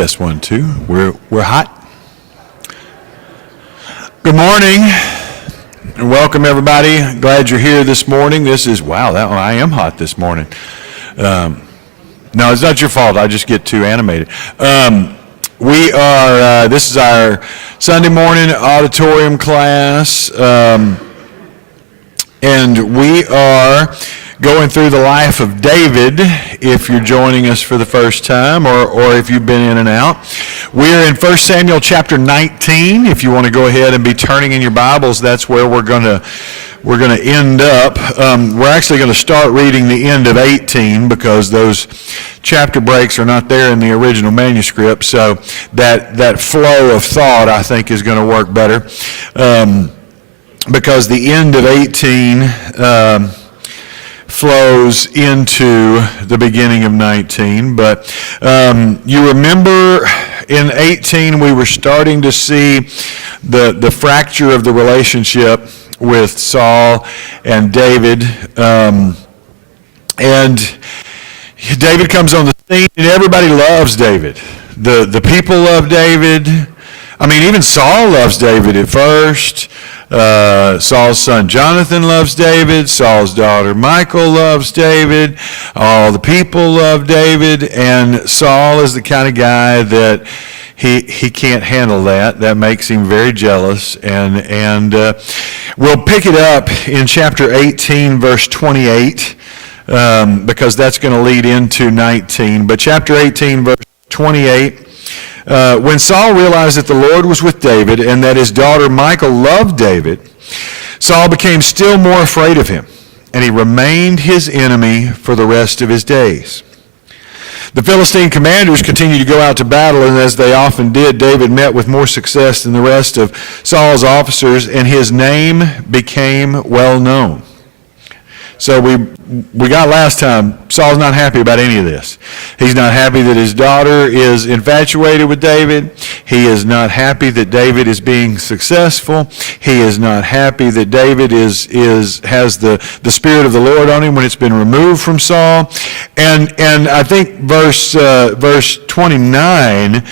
Test 1, 2. We're hot. Good morning and welcome everybody. Glad you're here this morning. I am hot this morning. No, it's not your fault. I just get too animated. This is our Sunday morning auditorium class, and we are going through the life of David, if you're joining us for the first time, or if you've been in and out. We're in 1 Samuel chapter 19. If you want to go ahead and be turning in your Bibles, that's where we're going to end up. We're actually going to start reading the end of 18 because those chapter breaks are not there in the original manuscript, so that flow of thought, I think, is going to work better. Because the end of 18 flows into the beginning of 19. But you remember in 18 we were starting to see the fracture of the relationship with Saul and David. And David comes on the scene, and everybody loves David. The people love David. I mean, even Saul loves David at first. Saul's son Jonathan loves David. Saul's daughter Michal loves David. All the people love David. And Saul is the kind of guy that he can't handle that. That makes him very jealous. And we'll pick it up in chapter 18, verse 28, because that's going to lead into 19. But chapter 18, verse 28. When Saul realized that the Lord was with David and that his daughter Michal loved David, Saul became still more afraid of him, and he remained his enemy for the rest of his days. The Philistine commanders continued to go out to battle, and as they often did, David met with more success than the rest of Saul's officers, and his name became well known. So we got last time, Saul's not happy about any of this. He's not happy that his daughter is infatuated with David. He is not happy that David is being successful. He is not happy that David has the Spirit of the Lord on him when it's been removed from Saul. And I think verse 29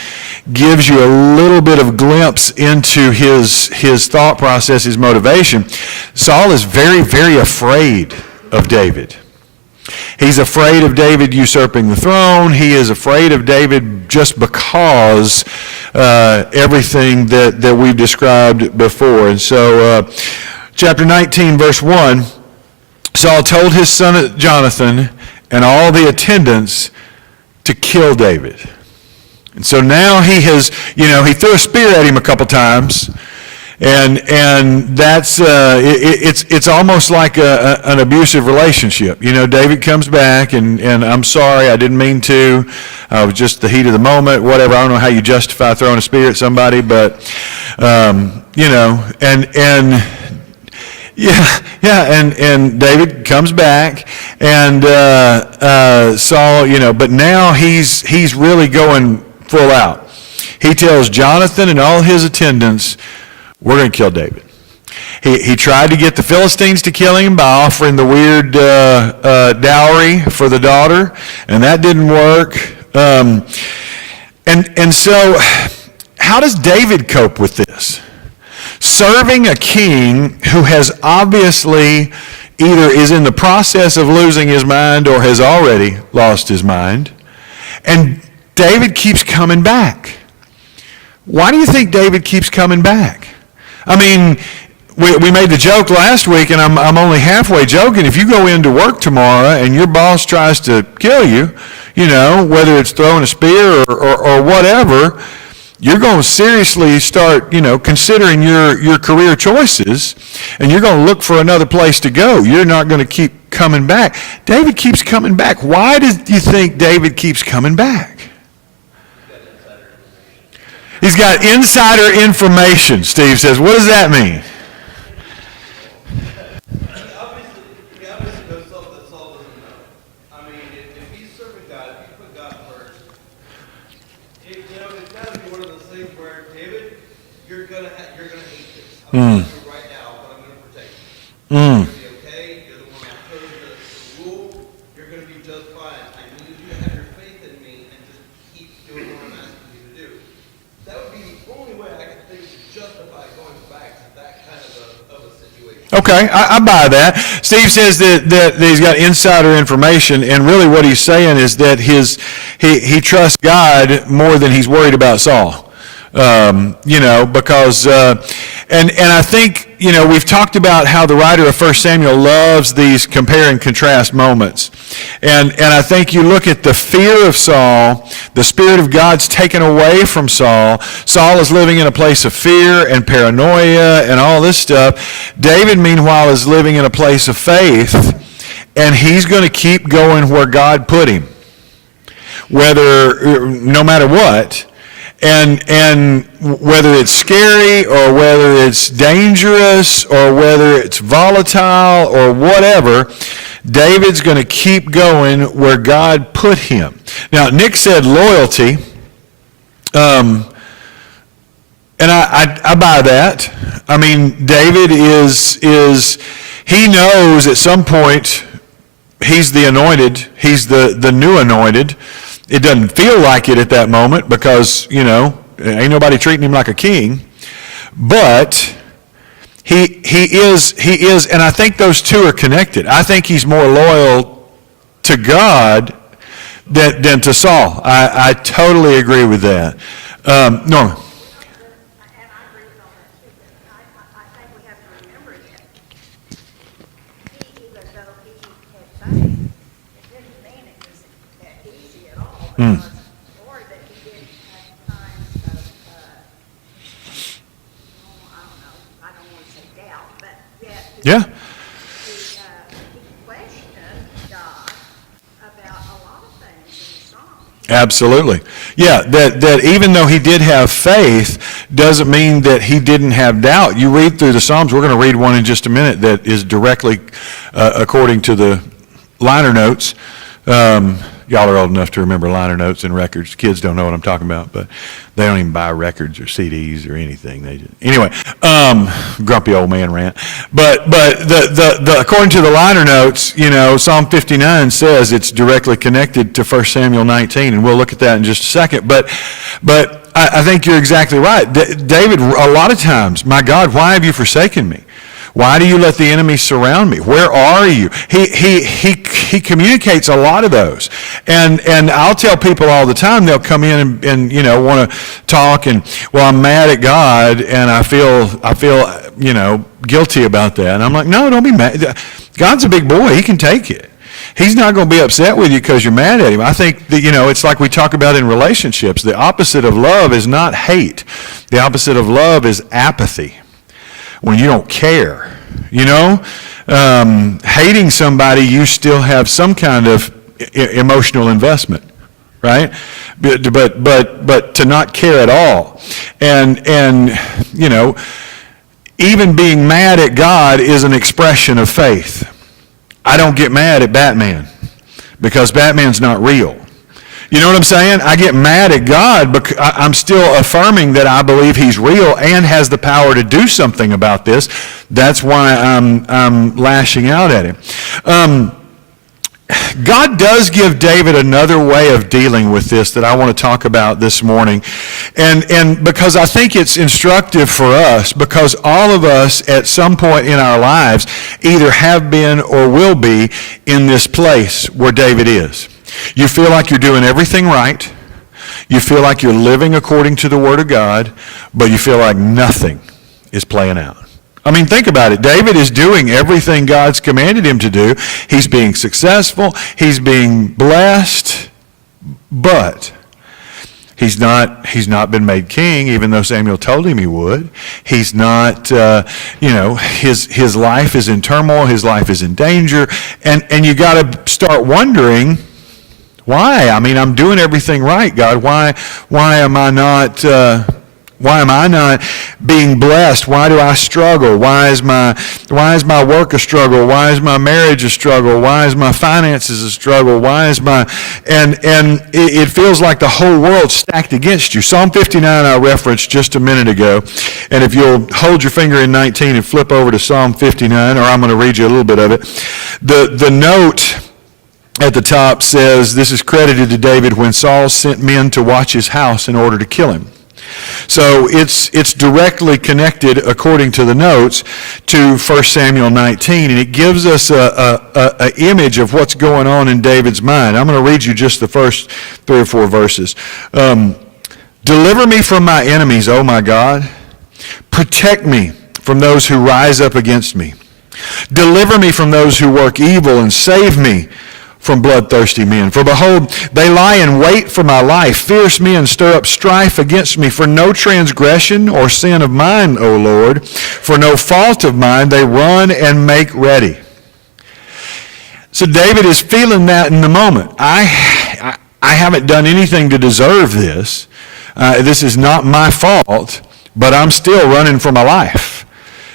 gives you a little bit of glimpse into his thought process, his motivation. Saul is very, very afraid of David. He's afraid of David usurping the throne. He is afraid of David just because everything that we've described before. And so chapter 19, verse 1, Saul told his son Jonathan and all the attendants to kill David. And so now he threw a spear at him a couple times. And that's it's almost like an abusive relationship. You know, David comes back and I'm sorry, I didn't mean to. It was just the heat of the moment, whatever. I don't know how you justify throwing a spear at somebody, but and David comes back, and Saul, but now he's really going full out. He tells Jonathan and all his attendants, we're going to kill David. He tried to get the Philistines to kill him by offering the weird dowry for the daughter, and that didn't work. And so how does David cope with this? Serving a king who has obviously either is in the process of losing his mind or has already lost his mind, and David keeps coming back. Why do you think David keeps coming back? I mean, we made the joke last week, and I'm only halfway joking. If you go into work tomorrow and your boss tries to kill you, whether it's throwing a spear or whatever, you're going to seriously start, considering your career choices, and you're going to look for another place to go. You're not going to keep coming back. David keeps coming back. Why do you think David keeps coming back? He's got insider information, Steve says. What does that mean? He obviously knows something that Saul doesn't know. I mean, if he's serving God, if you put God first, it's got to be one of those things where, David, you're gonna hate this. I'm going to tell you right now, but I'm going to protect you. You're going to be okay. You're the one I chose to rule. You're going to be just fine. I need you to have your faith in me and just keep doing what I'm asking you to Okay, I buy that. Steve says that he's got insider information, and really what he's saying is that he trusts God more than he's worried about Saul. Because, and I think, we've talked about how the writer of 1 Samuel loves these compare and contrast moments. And I think you look at the fear of Saul, the Spirit of God's taken away from Saul. Saul is living in a place of fear and paranoia and all this stuff. David, meanwhile, is living in a place of faith, and he's going to keep going where God put him, no matter what. And whether it's scary or whether it's dangerous or whether it's volatile or whatever, David's going to keep going where God put him. Now, Nick said loyalty, and I buy that. I mean, David he knows at some point he's the anointed, he's the new anointed. It doesn't feel like it at that moment because, ain't nobody treating him like a king. But he is, and I think those two are connected. I think he's more loyal to God than to Saul. I totally agree with that. Norma. And I agree with all that too, but I think we have to remember that even though he had faith, it didn't mean it was that easy at all. Because, or that he didn't have times of, I don't want to say doubt, but yet Yeah. he questioned God about a lot of things in the Psalms. Absolutely. Yeah, that even though he did have faith doesn't mean that he didn't have doubt. You read through the Psalms, we're going to read one in just a minute that is directly according to the liner notes. Y'all are old enough to remember liner notes and records. Kids don't know what I'm talking about, but they don't even buy records or CDs or anything. Anyway, grumpy old man rant. But the according to the liner notes, Psalm 59 says it's directly connected to 1 Samuel 19, and we'll look at that in just a second. But I think you're exactly right. David, a lot of times, my God, why have you forsaken me? Why do you let the enemy surround me? Where are you? He communicates a lot of those. And I'll tell people all the time, they'll come in and want to talk and, well, I'm mad at God and I feel guilty about that. And I'm like, no, don't be mad. God's a big boy. He can take it. He's not going to be upset with you because you're mad at him. I think that, it's like we talk about in relationships. The opposite of love is not hate. The opposite of love is apathy. When you don't care, hating somebody, you still have some kind of emotional investment, right? But to not care at all, and even being mad at God is an expression of faith. I don't get mad at Batman because Batman's not real. You know what I'm saying? I get mad at God because I'm still affirming that I believe he's real and has the power to do something about this. That's why I'm lashing out at him. God does give David another way of dealing with this that I want to talk about this morning. And because I think it's instructive for us, because all of us at some point in our lives either have been or will be in this place where David is. You feel like you're doing everything right. You feel like you're living according to the Word of God, but you feel like nothing is playing out. I mean, think about it. David is doing everything God's commanded him to do. He's being successful. He's being blessed, but he's not been made king, even though Samuel told him he would. He's not, his life is in turmoil. His life is in danger. And you got to start wondering, why? I mean, I'm doing everything right, God. Why am I not being blessed? Why do I struggle? Why is my work a struggle? Why is my marriage a struggle? Why is my finances a struggle? And it feels like the whole world's stacked against you. Psalm 59 I referenced just a minute ago. And if you'll hold your finger in 19 and flip over to Psalm 59, or I'm going to read you a little bit of it. The note at the top says, this is credited to David when Saul sent men to watch his house in order to kill him. So it's directly connected, according to the notes, to 1 Samuel 19, and it gives us a image of what's going on in David's mind. I'm going to read you just the first 3 or 4 verses. Deliver me from my enemies, O my God. Protect me from those who rise up against me. Deliver me from those who work evil, and save me from bloodthirsty men. For behold, they lie in wait for my life. Fierce men stir up strife against me. For no transgression or sin of mine, O Lord, for no fault of mine, they run and make ready. So David is feeling that in the moment. I haven't done anything to deserve this. This is not my fault, but I'm still running for my life.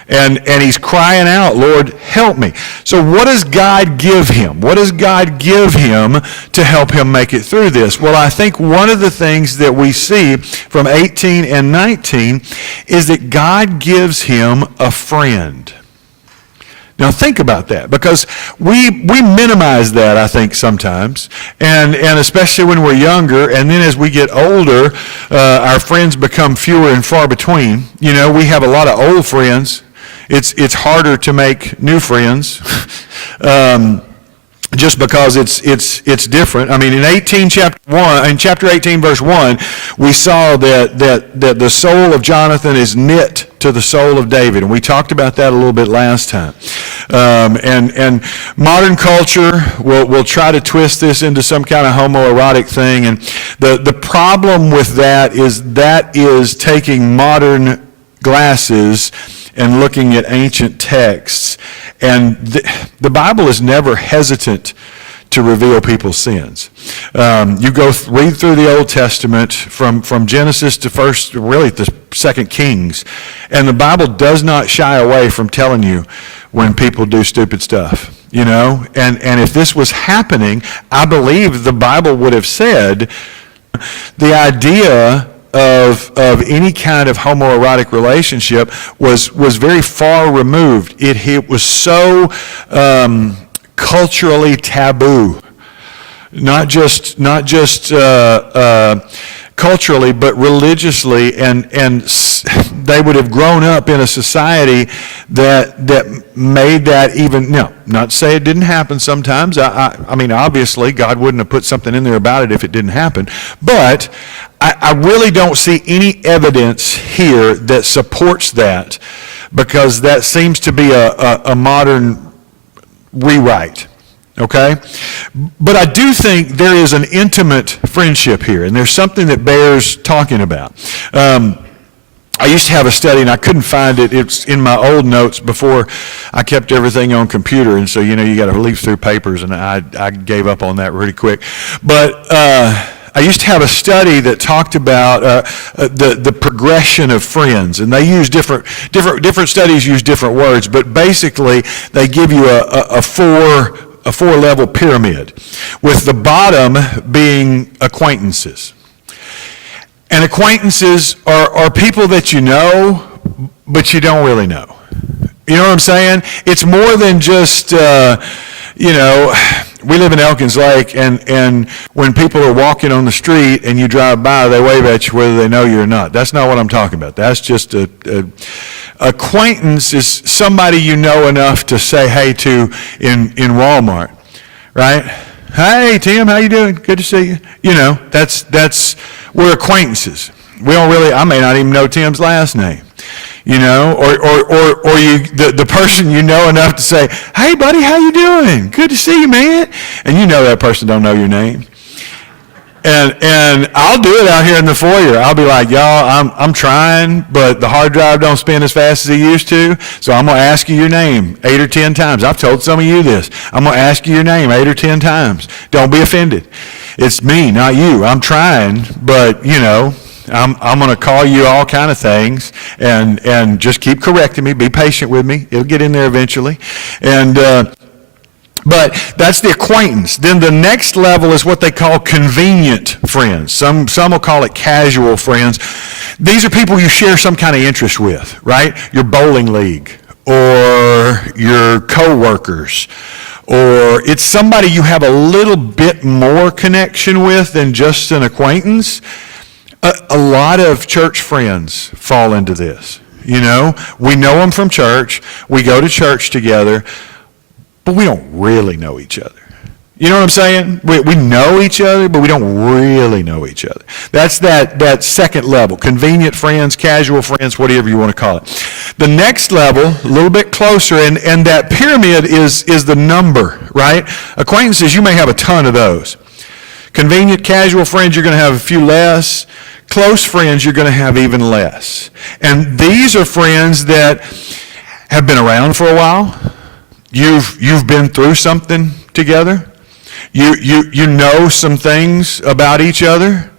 And he's crying out, Lord, help me. So what does God give him? What does God give him to help him make it through this? Well, I think one of the things that we see from 18 and 19 is that God gives him a friend. Now think about that, because we minimize that, I think, sometimes, and especially when we're younger, and then as we get older, our friends become fewer and far between. You know, we have a lot of old friends. It's harder to make new friends, just because it's different. I mean, in chapter 18, verse 1, we saw that the soul of Jonathan is knit to the soul of David, and we talked about that a little bit last time. And modern culture will try to twist this into some kind of homoerotic thing, and the problem with that is taking modern glasses and looking at ancient texts. And the Bible is never hesitant to reveal people's sins. You read through the Old Testament from Genesis to the 2 Kings, and the Bible does not shy away from telling you when people do stupid stuff. You know, and if this was happening, I believe the Bible would have said the idea of any kind of homoerotic relationship was very far removed. It was so culturally taboo, not just culturally, but religiously, and they would have grown up in a society that made that even, not to say it didn't happen sometimes. I mean, obviously, God wouldn't have put something in there about it if it didn't happen, but I really don't see any evidence here that supports that, because that seems to be a modern rewrite. Okay? But I do think there is an intimate friendship here, and there's something that bears talking about. I used to have a study, and I couldn't find it. It's in my old notes before I kept everything on computer, and so, you got to leaf through papers, and I gave up on that really quick. But I used to have a study that talked about the progression of friends, and they use different studies use different words, but basically they give you a four-level pyramid, with the bottom being acquaintances. And acquaintances are people that you know, but you don't really know. You know what I'm saying? It's more than just, we live in Elkins Lake, and when people are walking on the street and you drive by, they wave at you whether they know you or not. That's not what I'm talking about. That's just acquaintance is somebody you know enough to say hey to in Walmart, right? Hey, Tim, how you doing? Good to see you. We're acquaintances. I may not even know Tim's last name. Or the person you know enough to say, hey buddy, how you doing? Good to see you, man. And that person don't know your name. And I'll do it out here in the foyer. I'll be like, y'all, I'm trying, but the hard drive don't spin as fast as it used to, so I'm going to ask you your name 8 or 10 times. I've told some of you this. I'm going to ask you your name 8 or 10 times. Don't be offended. It's me, not you. I'm trying, but, I'm going to call you all kind of things, and just keep correcting me. Be patient with me. It'll get in there eventually. But that's the acquaintance. Then the next level is what they call convenient friends. Some will call it casual friends. These are people you share some kind of interest with, right? Your bowling league, or your coworkers, or it's somebody you have a little bit more connection with than just an acquaintance. A lot of church friends fall into this. You know, we know them from church, we go to church together, but we don't really know each other. You know what I'm saying? We know each other, but we don't really know each other. That's that second level, convenient friends, casual friends, whatever you want to call it. The next level, a little bit closer, and that pyramid is the number, right? Acquaintances, you may have a ton of those. Convenient, casual friends, you're going to have a few less. Close friends, you're going to have even less. And these are friends that have been around for a while. You've been through something together. You know some things about each other.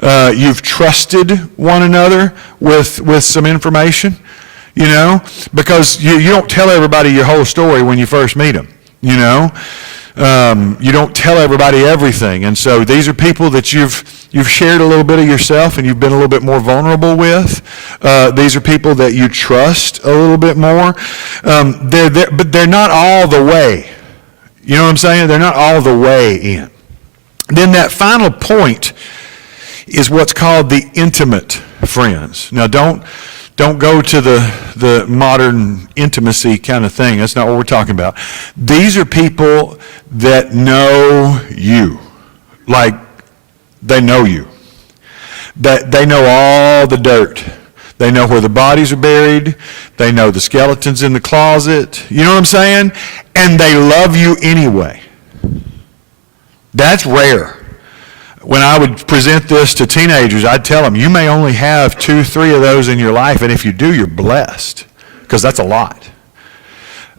You've trusted one another with some information, you know, because you don't tell everybody your whole story when you first meet them, you know. You don't tell everybody everything, and so these are people that you've shared a little bit of yourself and you've been a little bit more vulnerable with. These are people that you trust a little bit more. But they're not all the way. You know what I'm saying? They're not all the way in. Then that final point is what's called the intimate friends. Now don't go to the modern intimacy kind of thing. That's not what we're talking about. These are people that know you. Like, they know you. That they know all the dirt. They know where the bodies are buried. They know the skeletons in the closet. You know what I'm saying? And they love you anyway. That's rare. When I would present this to teenagers, I'd tell them, you may only have 2, 3 of those in your life, and if you do, you're blessed, because that's a lot.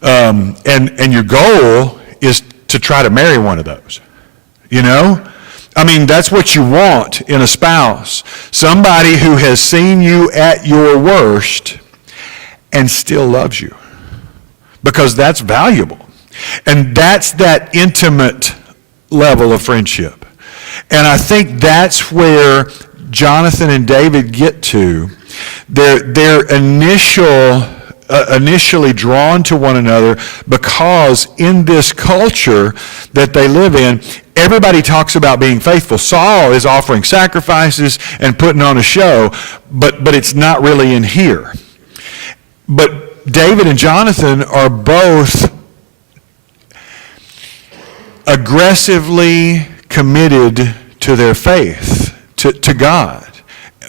And your goal is to try to marry one of those, you know? I mean, that's what you want in a spouse. Somebody who has seen you at your worst and still loves you, because that's valuable. And that's that intimate level of friendship. And I think that's where Jonathan and David get to. They're initially drawn to one another because in this culture that they live in, everybody talks about being faithful. Saul is offering sacrifices and putting on a show, but it's not really in here. But David and Jonathan are both aggressively committed to their faith, to God,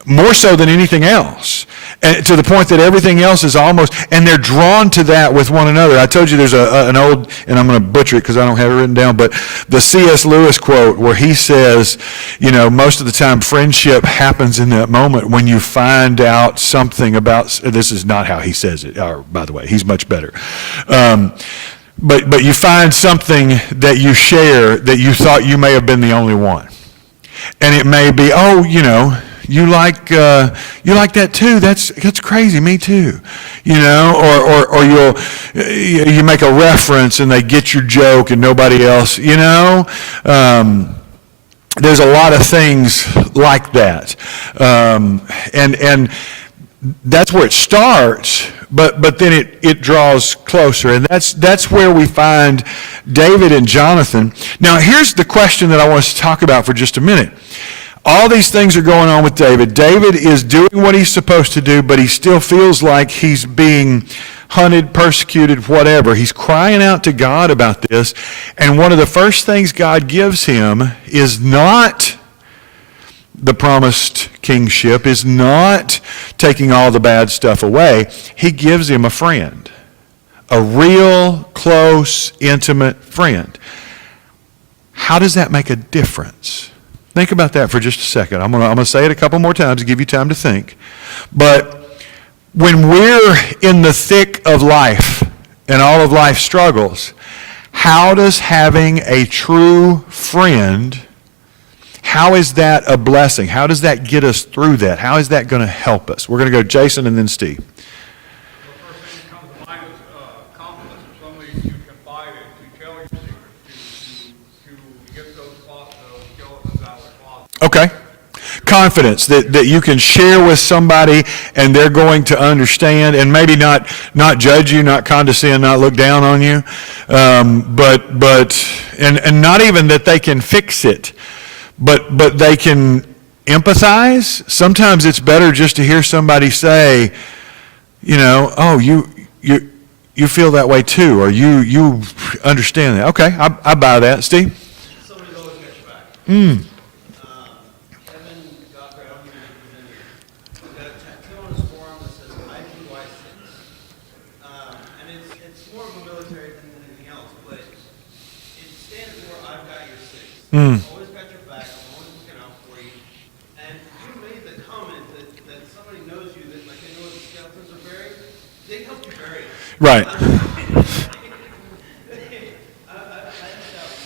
more so than anything else, and to the point that everything else is almost, and they're drawn to that with one another. I told you there's an old, and I'm going to butcher it because I don't have it written down, but the C.S. Lewis quote where he says, you know, most of the time friendship happens in that moment when you find out something about, this is not how he says it, by the way, he's much better. But you find something that you share that you thought you may have been the only one. And it may be, oh, you know, you like that too. That's crazy. Me too. You know, or you make a reference and they get your joke and nobody else. You know, there's a lot of things like that, and that's where it starts. But then it draws closer, and that's where we find David and Jonathan. Now, here's the question that I want us to talk about for just a minute. All these things are going on with David. David is doing what he's supposed to do, but he still feels like he's being hunted, persecuted, whatever. He's crying out to God about this, and one of the first things God gives him is not the promised kingship, is not taking all the bad stuff away. He gives him a friend, a real, close, intimate friend. How does that make a difference? Think about that for just a second. I'm gonna say it a couple more times to give you time to think. But when we're in the thick of life and all of life's struggles, how does having a true friend, how is that a blessing? How does that get us through that? How is that going to help us? We're going to go Jason and then Steve. The first thing that comes to mind is confidence of somebody you confide in, to tell your secrets, to get those skeletons out of the closet. Okay. Confidence that you can share with somebody and they're going to understand and maybe not judge you, not condescend, not look down on you, but not even that they can fix it, but they can empathize. Sometimes it's better just to hear somebody say, oh, you feel that way too, or you understand that. Okay, I buy that. Steve? Somebody's always got your back. Kevin Godfrey, I don't even know if he's in here. He's got a tattoo on his forearm that says IPY6. And it's more of a military thing than anything else, but it stands for I've got your six. Always got your back. I'm always looking out for you. And you made the comment that somebody knows you, that like they know where the skeletons are buried. They help you bury it. Right. I have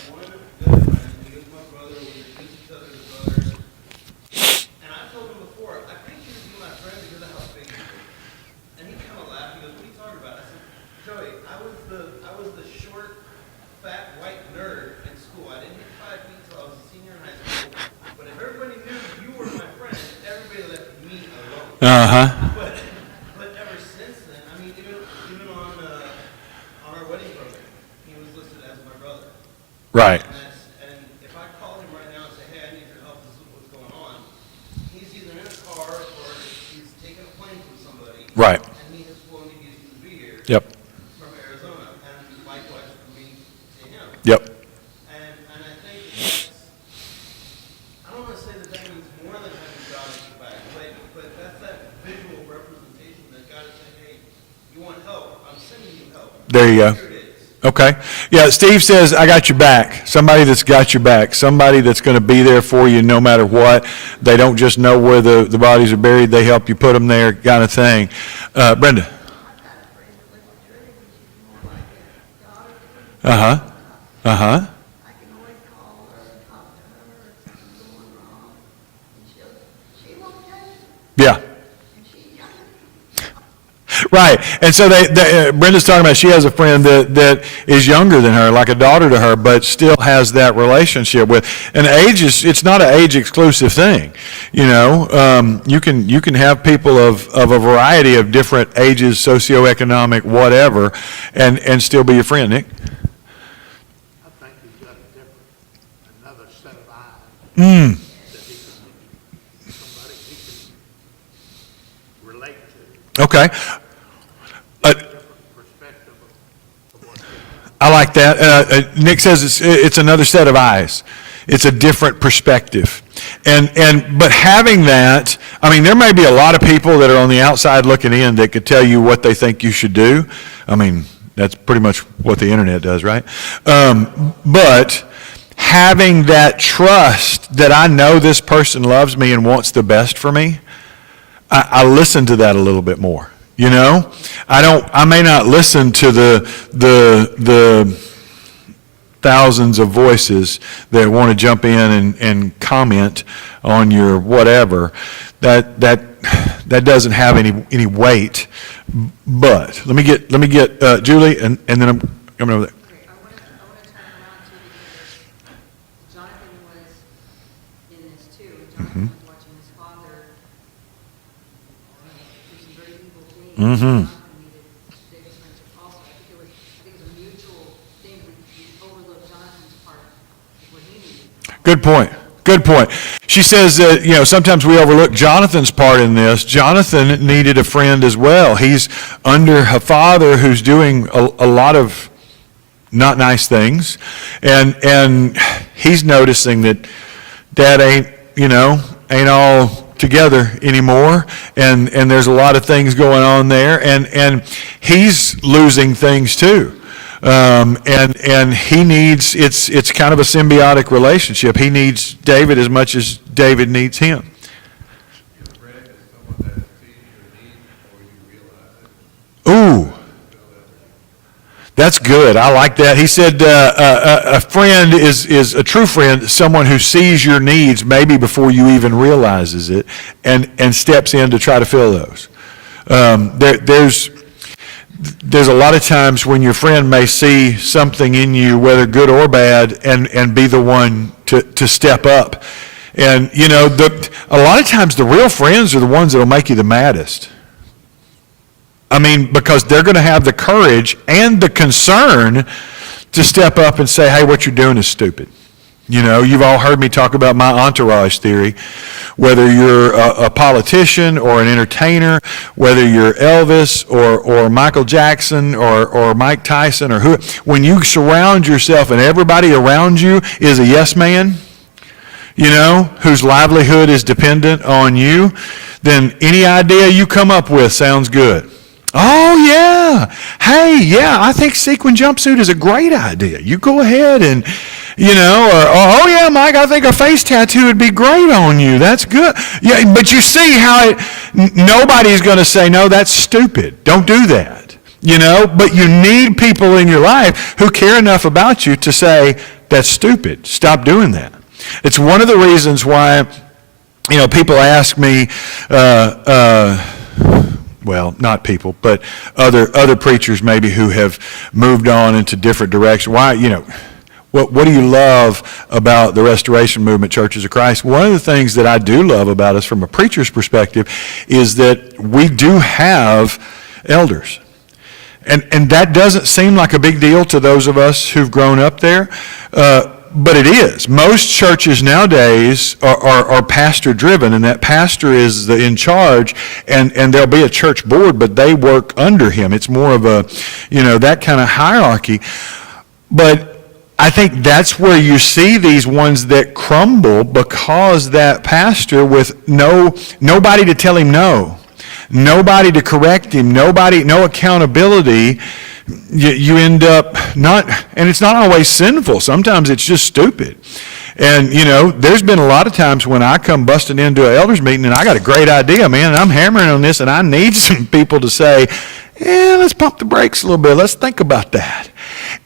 one good friend. He was my brother. We introduced each other as brothers. And I've told him before, I think you should be my friend because of how big you are. And he kind of laughed. He goes, "What are you talking about?" I said, "Joey, I was the short, fat, white nerd in school. I didn't hit 5 feet till I was a senior in high school. But if everybody knew you were my friend, everybody left me alone." But ever since then, I mean, even on our wedding program, he was listed as my brother. Right. And if I call him right now and say, "Hey, I need your help. This is what's going on," he's either in a car or he's taking a plane from somebody. Right. And he has flown to Houston to be here. Yep. From Arizona, and likewise for me to him. Yep. And I think that's, I don't want to say that means more than having God at your back, but that's that visual representation that God is saying, "Hey, you want help? I'm sending you help." There you go. Here it is. Okay. Yeah, Steve says, I got your back. Somebody that's got your back. Somebody that's going to be there for you no matter what. They don't just know where the bodies are buried. They help you put them there, kind of thing. Brenda? Uh-huh. Uh-huh. I can always call her and talk to her if something's going wrong, and she won't tell you, Yeah. and she's young. Right. And so Brenda's talking about she has a friend that is younger than her, like a daughter to her, but still has that relationship with. And it's not an age exclusive thing. You can have people of a variety of different ages, socioeconomic, whatever, and still be your friend, Nick. I think he's got another set of eyes that somebody he can relate to. Okay. Different perspective of what's going on. I like that. Nick says it's another set of eyes. It's a different perspective. But having that, I mean, there may be a lot of people that are on the outside looking in that could tell you what they think you should do. I mean, that's pretty much what the internet does, right? But having that trust that I know this person loves me and wants the best for me, I listen to that a little bit more. I may not listen to the thousands of voices that want to jump in and comment on your whatever. That doesn't have any weight. But let me get Julie, and then I'm coming over there. Okay, I want to turn around too, because Jonathan was in this too. Jonathan was watching his father do some very evil things. Jonathan needed big friendship also. I think it was a mutual thing. We overlooked Jonathan's part of what he needed. Good point. Good point. She says that, sometimes we overlook Jonathan's part in this. Jonathan needed a friend as well. He's under a father who's doing a lot of not nice things. And he's noticing that Dad ain't all together anymore. And there's a lot of things going on there. And he's losing things too. And he needs, it's kind of a symbiotic relationship. He needs David as much as David needs him. Your friend is someone that sees your needs before you realize it. Ooh, that's good. I like that. He said a friend is a true friend, someone who sees your needs maybe before you even realizes it and steps in to try to fill those. There's a lot of times when your friend may see something in you, whether good or bad, and be the one to step up. And, a lot of times the real friends are the ones that will make you the maddest. I mean, because they're going to have the courage and the concern to step up and say, hey, what you're doing is stupid. You've all heard me talk about my entourage theory, whether you're a politician or an entertainer, whether you're Elvis or Michael Jackson or Mike Tyson or who, when you surround yourself and everybody around you is a yes man, you know, whose livelihood is dependent on you, then any idea you come up with sounds good. Oh, yeah. Hey, yeah, I think sequin jumpsuit is a great idea. You go ahead and, you know, or, oh, yeah, Mike, I think a face tattoo would be great on you. That's good. Yeah, but you see how nobody's going to say, no, that's stupid. Don't do that. You know, but you need people in your life who care enough about you to say, that's stupid. Stop doing that. It's one of the reasons why, you know, people ask me, well, not people, but other preachers maybe who have moved on into different directions. Why, you know, what do you love about the Restoration Movement Churches of Christ? One of the things that I do love about us from a preacher's perspective is that we do have elders. And that doesn't seem like a big deal to those of us who've grown up there. But it is. Most churches nowadays are pastor-driven, and that pastor is in charge, and there'll be a church board, but they work under him. It's more of a, you know, that kind of hierarchy. But I think that's where you see these ones that crumble because that pastor with nobody to tell him no, nobody to correct him, no accountability, you end up not, and it's not always sinful. Sometimes it's just stupid. And, you know, there's been a lot of times when I come busting into an elders meeting and I got a great idea, man, and I'm hammering on this and I need some people to say, yeah, let's pump the brakes a little bit. Let's think about that.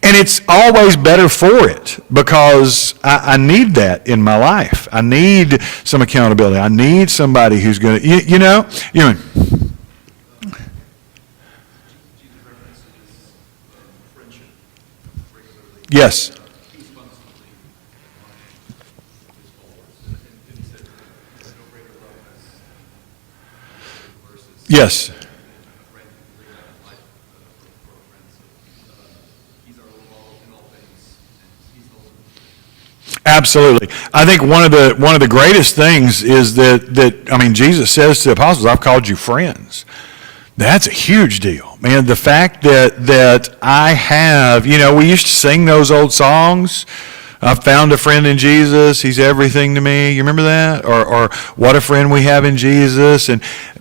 And it's always better for it because I need that in my life. I need some accountability. I need somebody who's going to, you know. Yes. Yes. Absolutely. I think one of the greatest things is that I mean, Jesus says to the apostles, I've called you friends. That's a huge deal, man. The fact that I have, you know, we used to sing those old songs. I've found a friend in Jesus. He's everything to me. You remember that? Or what a friend we have in Jesus.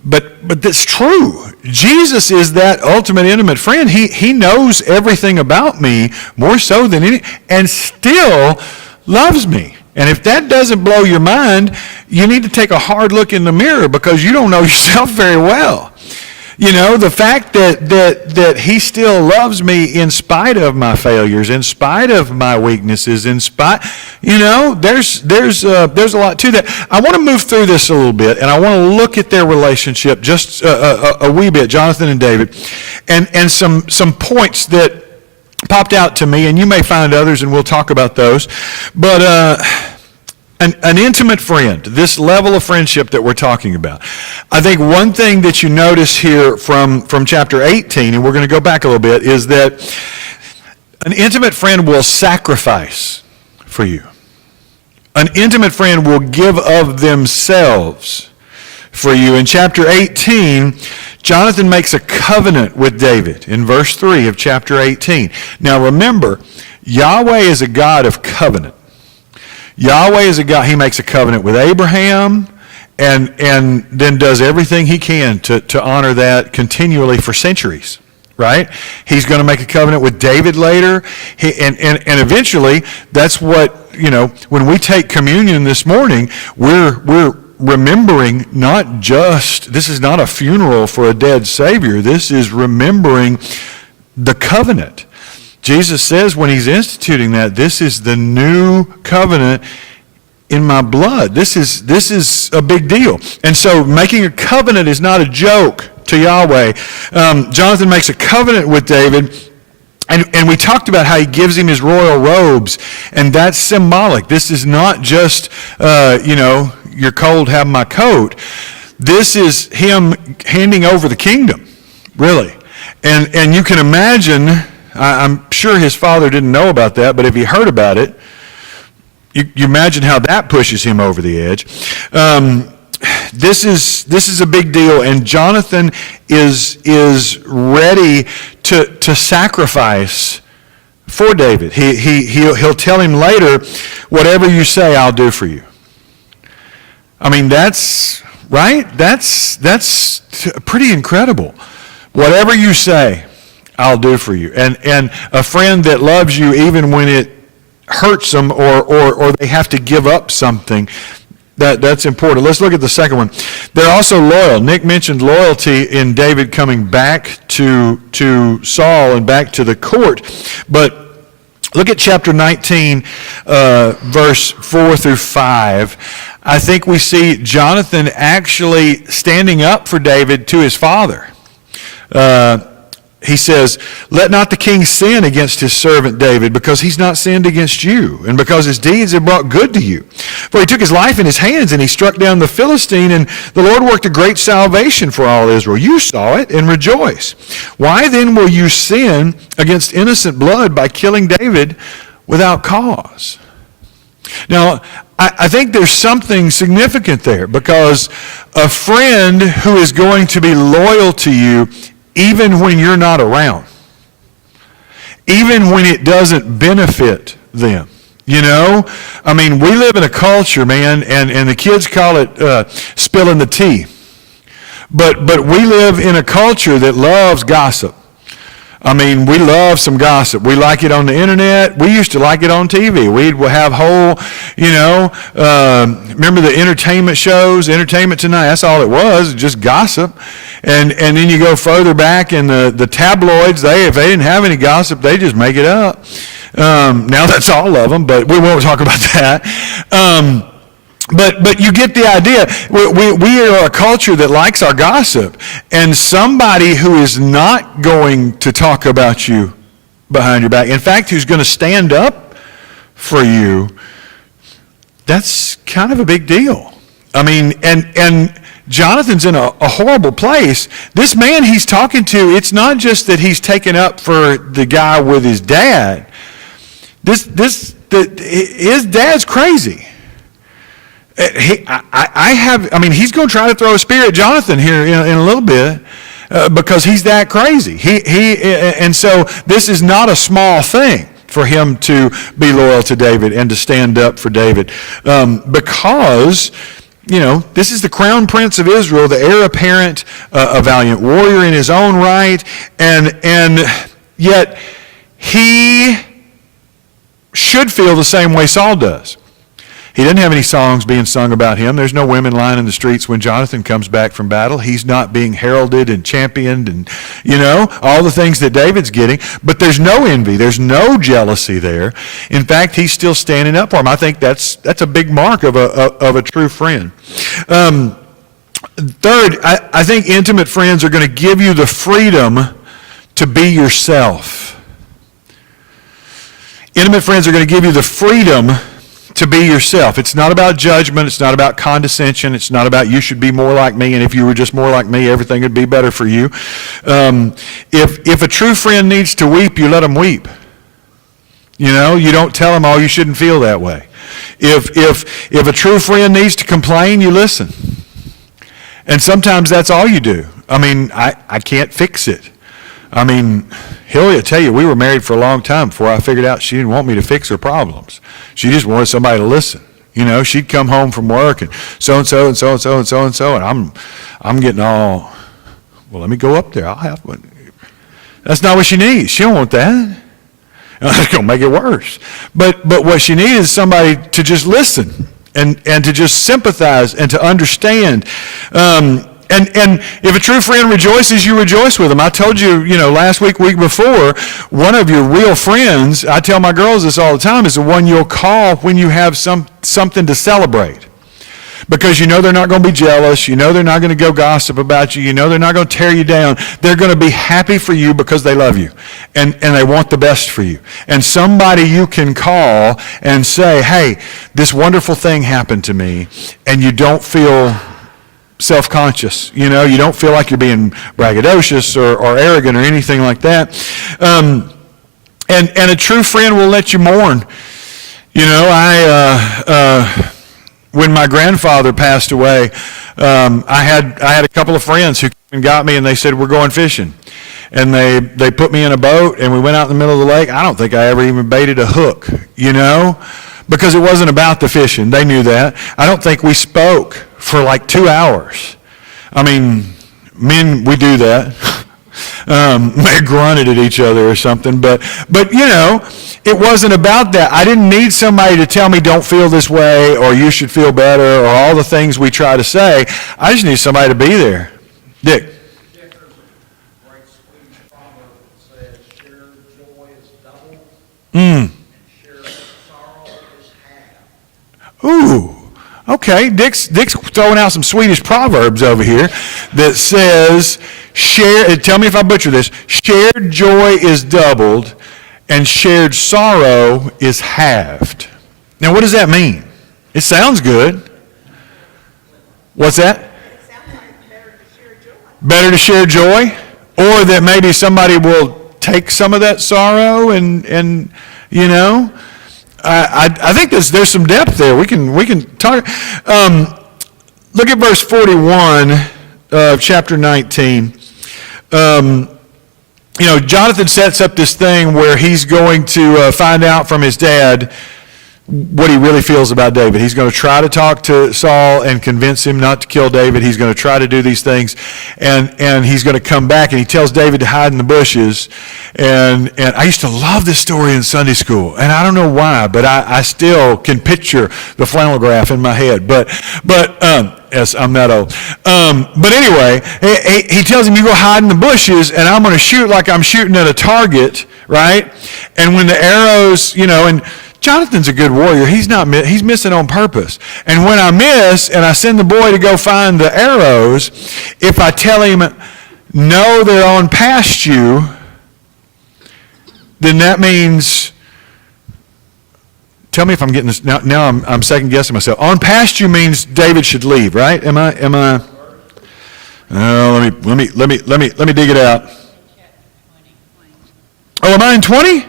But that's true. Jesus is that ultimate intimate friend. He knows everything about me more so than any, and still loves me. And if that doesn't blow your mind, you need to take a hard look in the mirror because you don't know yourself very well. You know, the fact that he still loves me in spite of my failures, in spite of my weaknesses, in spite, you know, there's a lot to that. I want to move through this a little bit, and I want to look at their relationship just a wee bit, Jonathan and David, and some points that popped out to me, and you may find others, and we'll talk about those. But an intimate friend, this level of friendship that we're talking about. I think one thing that you notice here from chapter 18, and we're going to go back a little bit, is that an intimate friend will sacrifice for you. An intimate friend will give of themselves for you. In chapter 18, Jonathan makes a covenant with David in verse 3 of chapter 18. Now remember, Yahweh is a God of covenant. Yahweh is a God, he makes a covenant with Abraham and then does everything he can to honor that continually for centuries, right? He's going to make a covenant with David later. And eventually, that's what, you know, when we take communion this morning, we're remembering not just, this is not a funeral for a dead Savior. This is remembering the covenant. Jesus says when he's instituting that, this is the new covenant in my blood. This is a big deal. And so making a covenant is not a joke to Yahweh. Jonathan makes a covenant with David, and we talked about how he gives him his royal robes, and that's symbolic. This is not just, you know, you're cold, have my coat. This is him handing over the kingdom, really. And you can imagine, I'm sure his father didn't know about that, but if he heard about it, you imagine how that pushes him over the edge. This is a big deal, and Jonathan is ready to sacrifice for David. He'll tell him later, whatever you say, I'll do for you. I mean, that's right. That's pretty incredible. Whatever you say, I'll do for you. And a friend that loves you even when it hurts them or they have to give up something. That's important. Let's look at the second one. They're also loyal. Nick mentioned loyalty in David coming back to Saul and back to the court. But look at chapter 19, verse 4 through 5. I think we see Jonathan actually standing up for David to his father. He says, let not the king sin against his servant David, because he's not sinned against you, and because his deeds have brought good to you. For he took his life in his hands, and he struck down the Philistine, and the Lord worked a great salvation for all Israel. You saw it and rejoice. Why then will you sin against innocent blood by killing David without cause? Now, I think there's something significant there, because a friend who is going to be loyal to you even when you're not around, even when it doesn't benefit them. You know, I mean, we live in a culture, man, and the kids call it spilling the tea. But we live in a culture that loves gossip. I mean, we love some gossip. We like it on the internet. We used to like it on TV. We'd have whole, remember the entertainment shows, Entertainment Tonight, that's all it was, just gossip. And then you go further back in the tabloids, if they didn't have any gossip, they just make it up. Now that's all of them, but we won't talk about that. But you get the idea. We are a culture that likes our gossip. And somebody who is not going to talk about you behind your back, in fact, who's going to stand up for you, that's kind of a big deal. I mean, and Jonathan's in a horrible place. This man he's talking to, it's not just that he's taken up for the guy with his dad. His dad's crazy. He's going to try to throw a spear at Jonathan here in a little bit because he's that crazy. And so this is not a small thing for him to be loyal to David and to stand up for David because, this is the crown prince of Israel, the heir apparent, a valiant warrior in his own right, and yet he should feel the same way Saul does. He doesn't have any songs being sung about him. There's no women lining the streets when Jonathan comes back from battle. He's not being heralded and championed and, all the things that David's getting. But there's no envy. There's no jealousy there. In fact, he's still standing up for him. I think that's a big mark of a true friend. Third, I think intimate friends are going to give you the freedom to be yourself. Intimate friends are going to give you the freedom to be yourself. It's not about judgment. It's not about condescension. It's not about you should be more like me, and if you were just more like me, everything would be better for you. If a true friend needs to weep, you let them weep. You don't tell them, oh, you shouldn't feel that way. If a true friend needs to complain, you listen. And sometimes that's all you do. I mean, I can't fix it. I mean, Hilly will tell you, we were married for a long time before I figured out she didn't want me to fix her problems. She just wanted somebody to listen. She'd come home from work and so-and-so and so-and-so and so-and-so, and I'm getting all, well, let me go up there. I'll have one. That's not what she needs. She don't want that. It's going to make it worse. But what she needs is somebody to just listen and to just sympathize and to understand. And if a true friend rejoices, you rejoice with them. I told you, last week before, one of your real friends, I tell my girls this all the time, is the one you'll call when you have something to celebrate. Because they're not going to be jealous. They're not going to go gossip about you. They're not going to tear you down. They're going to be happy for you because they love you. And they want the best for you. And somebody you can call and say, hey, this wonderful thing happened to me, and you don't feel self-conscious. You don't feel like you're being braggadocious or arrogant or anything like that. And a true friend will let you mourn. We when my grandfather passed away, I had a couple of friends who came and got me, and they said, we're going fishing. And they put me in a boat, and we went out in the middle of the lake. I don't think I ever even baited a hook, because it wasn't about the fishing. They knew that. I don't think we spoke for like 2 hours. I mean, men, we do that. May have grunted at each other or something, but it wasn't about that. I didn't need somebody to tell me don't feel this way or you should feel better or all the things we try to say. I just need somebody to be there. Dick. There's a great Swedish proverb that says, share joy is double, and share sorrow is half. Ooh. Okay, Dick's throwing out some Swedish proverbs over here that says, tell me if I butcher this, shared joy is doubled and shared sorrow is halved. Now, what does that mean? It sounds good. What's that? It sounds like better to share joy. Better to share joy? Or that maybe somebody will take some of that sorrow and I think there's some depth there. We can talk. Look at verse 41 of chapter 19. Jonathan sets up this thing where he's going to find out from his dad what he really feels about David. He's going to try to talk to Saul and convince him not to kill David. He's going to try to do these things, and he's going to come back, and he tells David to hide in the bushes. And I used to love this story in Sunday school, and I don't know why, but I still can picture the flannel graph in my head. But yes, I'm that old. But anyway, he tells him, you go hide in the bushes, and I'm going to shoot like I'm shooting at a target, right? And when the arrows, and Jonathan's a good warrior. He's missing on purpose. And when I miss and I send the boy to go find the arrows, if I tell him, no, they're on past you, then that means, tell me if I'm getting this, now I'm second guessing myself. On past you means David should leave, right? Am I? Oh, let me dig it out. Oh, am I in 20?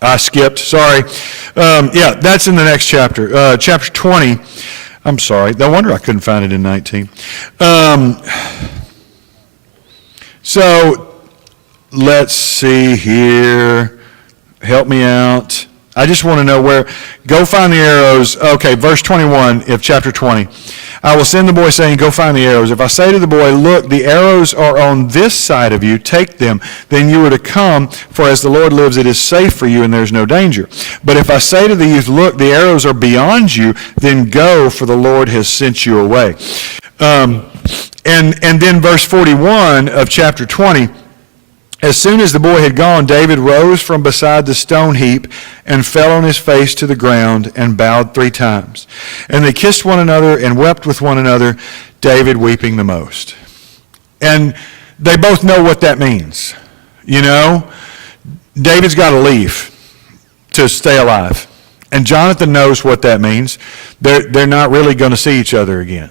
I skipped, sorry. Yeah, that's in the next chapter. Chapter 20. I'm sorry. No wonder I couldn't find it in 19. So, let's see here. Help me out. I just want to know where. Go find the arrows. Okay, verse 21 of chapter 20. I will send the boy saying, go find the arrows. If I say to the boy, look, the arrows are on this side of you, take them, then you are to come, for as the Lord lives, it is safe for you and there's no danger. But if I say to the youth, look, the arrows are beyond you, then go, for the Lord has sent you away. And then verse 41 of chapter 20, as soon as the boy had gone, David rose from beside the stone heap and fell on his face to the ground and bowed 3 times. And they kissed one another and wept with one another, David weeping the most. And they both know what that means. David's got to leave to stay alive. And Jonathan knows what that means. They're not really going to see each other again.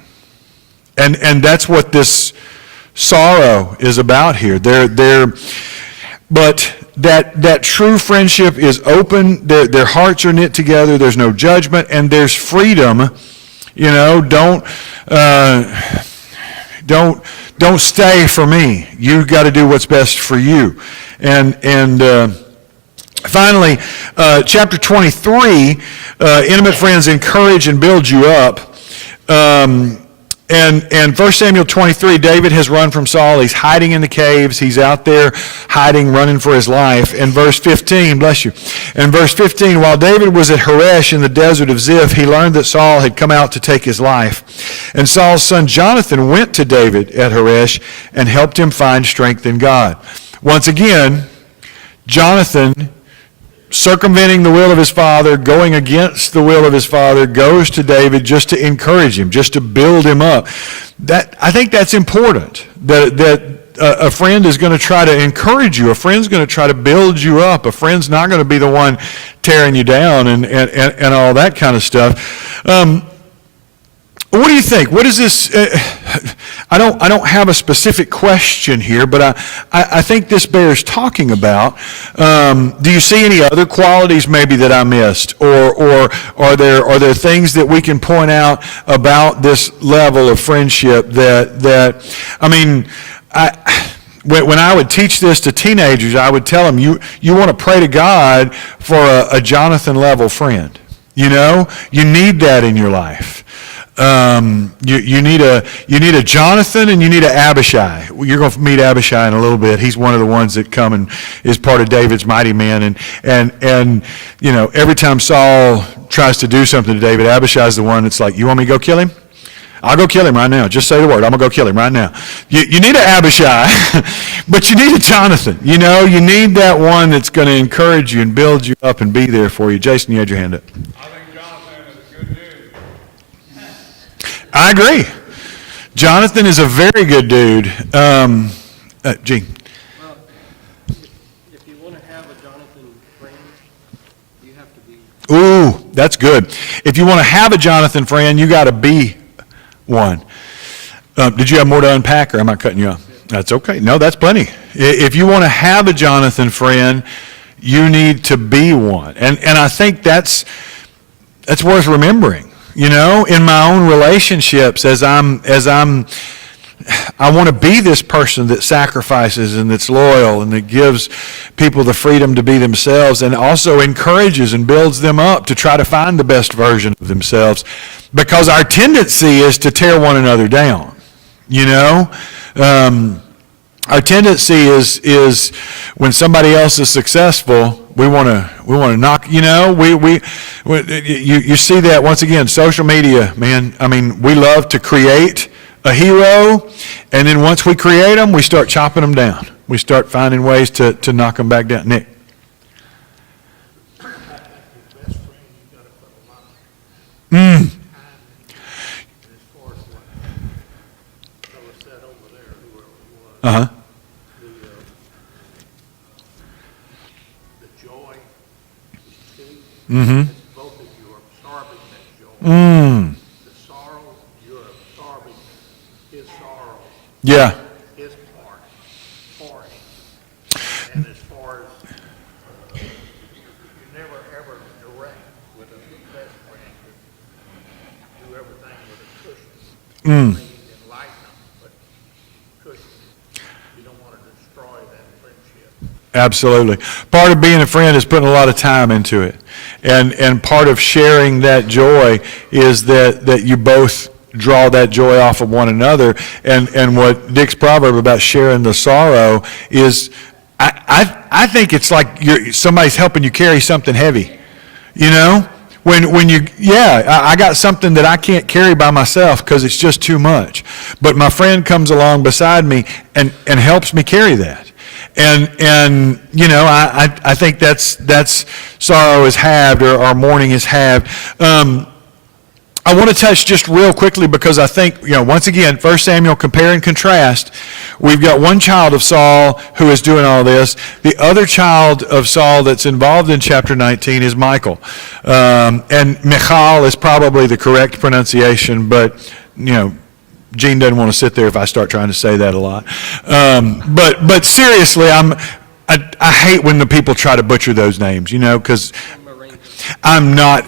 And that's what this sorrow is about here. But that true friendship is open. Their hearts are knit together. There's no judgment, and there's freedom. Don't stay for me. You got to do what's best for you. And finally, chapter 23. Intimate friends encourage and build you up. And 1 Samuel 23, David has run from Saul. He's hiding in the caves. He's out there hiding, running for his life. And verse 15, bless you. And verse 15, while David was at Horesh in the desert of Ziph, he learned that Saul had come out to take his life. And Saul's son Jonathan went to David at Horesh and helped him find strength in God. Once again, Jonathan, circumventing the will of his father, going against the will of his father, goes to David just to encourage him, just to build him up. I think that's important, that a friend is going to try to encourage you. A friend's going to try to build you up. A friend's not going to be the one tearing you down and all that kind of stuff. What do you think? What is this? I don't have a specific question here, but I think this bears talking about. Do you see any other qualities maybe that I missed, or are there things that we can point out about this level of friendship that I mean, when I would teach this to teenagers, I would tell them, you want to pray to God for a Jonathan level friend. You know, you need that in your life. You need a Jonathan and you need an Abishai. You're going to meet Abishai in a little bit. He's one of the ones that come and is part of David's mighty men. And you know, every time Saul tries to do something to David, Abishai's the one that's like, you want me to go kill him? I'll go kill him right now. Just say the word. I'm going to go kill him right now. You need an Abishai, but you need a Jonathan. You know, you need that one that's going to encourage you and build you up and be there for you. Jason, you had your hand up. I think Jonathan is a good dude. I agree. Jonathan is a very good dude. Gene. Well, if you want to have a Jonathan friend, you have to be. Ooh, that's good. If you want to have a Jonathan friend, you got to be one. Did you have more to unpack, or am I cutting you off? That's okay. No, that's plenty. If you want to have a Jonathan friend, you need to be one. And I think that's worth remembering. You know, in my own relationships, I want to be this person that sacrifices and that's loyal and that gives people the freedom to be themselves and also encourages and builds them up to try to find the best version of themselves, because our tendency is to tear one another down. You know, our tendency is when somebody else is successful, we want to knock. You know, you see that once again. Social media, man. I mean, we love to create a hero, and then once we create them, we start chopping them down. We start finding ways to knock them back down. Nick. Your best friend, you gotta put a lot of time in. And as far as what fellow said over there, whoever it was, the joy is key. Both of you are absorbing that joy. The sorrow, you're absorbing his sorrow, Yeah. his part for him. And as far as, you never ever direct with a best friend to do everything with a cushion. Maybe enlighten them, but cushion. You don't want to destroy that friendship. Absolutely. Part of being a friend is putting a lot of time into it. And part of sharing that joy is that you both draw that joy off of one another. And what Dick's proverb about sharing the sorrow is, I think it's like somebody's helping you carry something heavy. You know? When you, I got something that I can't carry by myself because it's just too much. But my friend comes along beside me and helps me carry that. And you know, I think that's sorrow is halved, or mourning is halved. I want to touch just real quickly, because I think, you know, once again, 1 Samuel, compare and contrast. We've got one child of Saul who is doing all this. The other child of Saul that's involved in chapter 19 is Michal. And Michal is probably the correct pronunciation, but, you know, Gene doesn't want to sit there if I start trying to say that a lot. But seriously, I hate when the people try to butcher those names, you know, because I'm not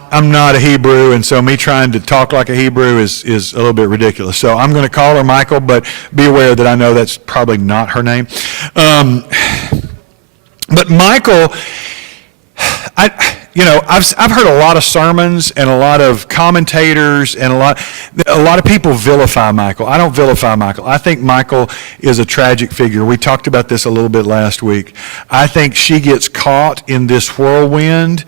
a Hebrew, and so me trying to talk like a Hebrew is a little bit ridiculous. So I'm going to call her Michal, but be aware that I know that's probably not her name. But Michal, I've heard a lot of sermons and a lot of commentators and a lot of people vilify Michal. I don't vilify Michal. I think Michal is a tragic figure. We talked about this a little bit last week. I think she gets caught in this whirlwind.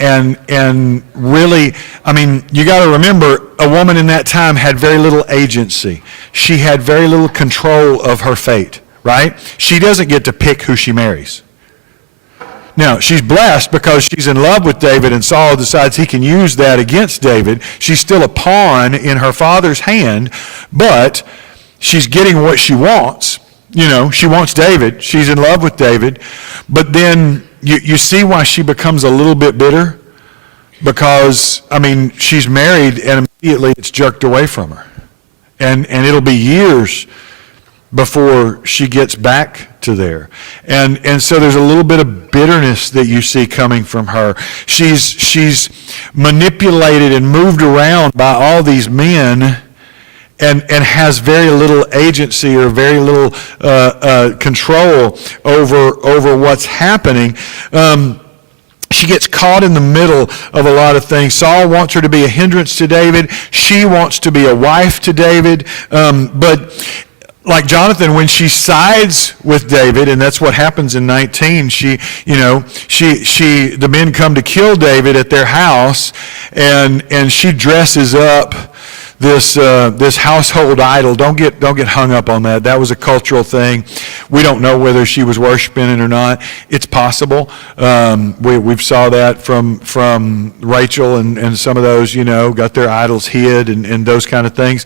And really, I mean, you got to remember, a woman in that time had very little agency. She had very little control of her fate, right? She doesn't get to pick who she marries. Now, she's blessed because she's in love with David, and Saul decides he can use that against David. She's still a pawn in her father's hand, but she's getting what she wants. You know, she wants David. She's in love with David. But then you see why she becomes a little bit bitter, because, I mean, she's married and immediately it's jerked away from her. And it'll be years before she gets back to there. And so there's a little bit of bitterness that you see coming from her. She's manipulated and moved around by all these men and has very little agency or very little control over what's happening. She gets caught in the middle of a lot of things. Saul wants her to be a hindrance to David. She wants to be a wife to David. But like Jonathan, when she sides with David, and that's what happens in 19, the men come to kill David at their house, and she dresses up this household idol. Don't get hung up on that. That was a cultural thing. We don't know whether she was worshiping it or not. It's possible. We've saw that from Rachel and some of those, got their idols hid and those kind of things.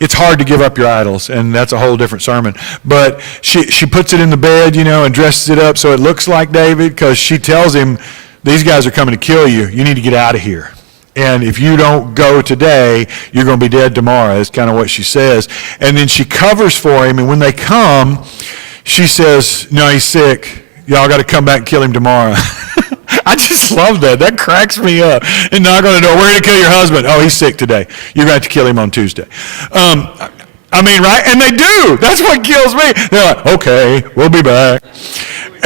It's hard to give up your idols, and that's a whole different sermon. But she puts it in the bed, and dresses it up so it looks like David, because she tells him, these guys are coming to kill you. You need to get out of here. And if you don't go today, you're going to be dead tomorrow. That's kind of what she says. And then she covers for him, and when they come, she says, no, he's sick. Y'all got to come back and kill him tomorrow. I just love that. That cracks me up. And not going to know, we're going to kill your husband. Oh, he's sick today. You're going to have to kill him on Tuesday. Right? And they do. That's what kills me. They're like, okay, we'll be back.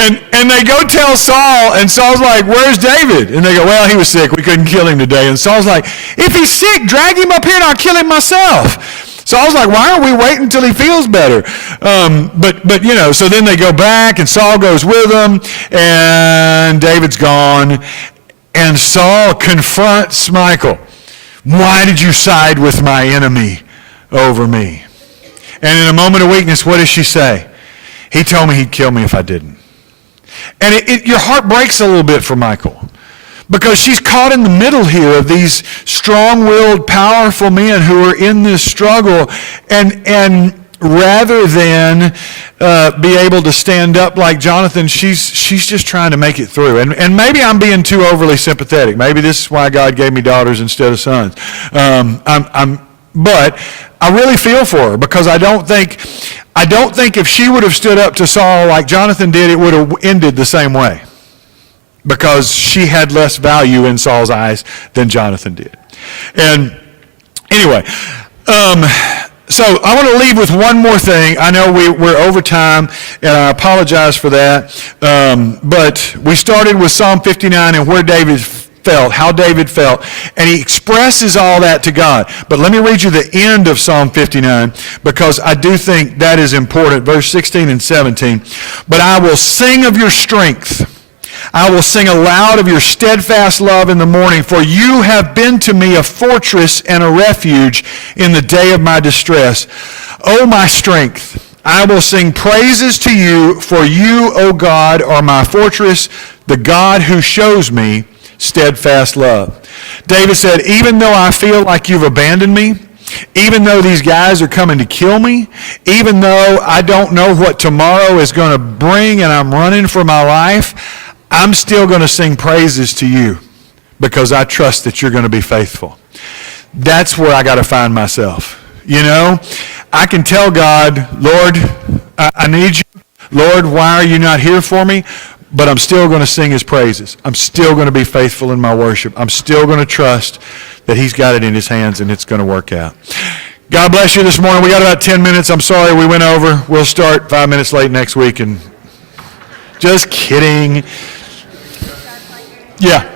And they go tell Saul, and Saul's like, where's David? And they go, well, he was sick. We couldn't kill him today. And Saul's like, if he's sick, drag him up here and I'll kill him myself. Saul's like, why aren't we waiting until he feels better? So then they go back, and Saul goes with them, and David's gone. And Saul confronts Michal. Why did you side with my enemy over me? And in a moment of weakness, what does she say? He told me he'd kill me if I didn't. And your heart breaks a little bit for Michal, because she's caught in the middle here of these strong-willed, powerful men who are in this struggle, and rather than be able to stand up like Jonathan, she's just trying to make it through. And maybe I'm being too overly sympathetic. Maybe this is why God gave me daughters instead of sons. But I really feel for her, because I don't think if she would have stood up to Saul like Jonathan did, it would have ended the same way, because she had less value in Saul's eyes than Jonathan did. And anyway, so I want to leave with one more thing. I know we're over time, and I apologize for that. But we started with Psalm 59 and where David felt, how David felt, and he expresses all that to God. But let me read you the end of Psalm 59, because I do think that is important. Verse 16 and 17. But I will sing of your strength. I will sing aloud of your steadfast love in the morning, for you have been to me a fortress and a refuge in the day of my distress. O my strength, I will sing praises to you, for you, O God, are my fortress, the God who shows me steadfast love. David said, even though I feel like you've abandoned me, even though these guys are coming to kill me, even though I don't know what tomorrow is going to bring and I'm running for my life, I'm still going to sing praises to you, because I trust that you're going to be faithful. That's where I got to find myself. I can tell God, Lord, I need you. Lord, why are you not here for me? But I'm still going to sing his praises. I'm still going to be faithful in my worship. I'm still going to trust that he's got it in his hands and it's going to work out. God bless you this morning. We got about 10 minutes. I'm sorry we went over. We'll start 5 minutes late next week. And just kidding. Yeah.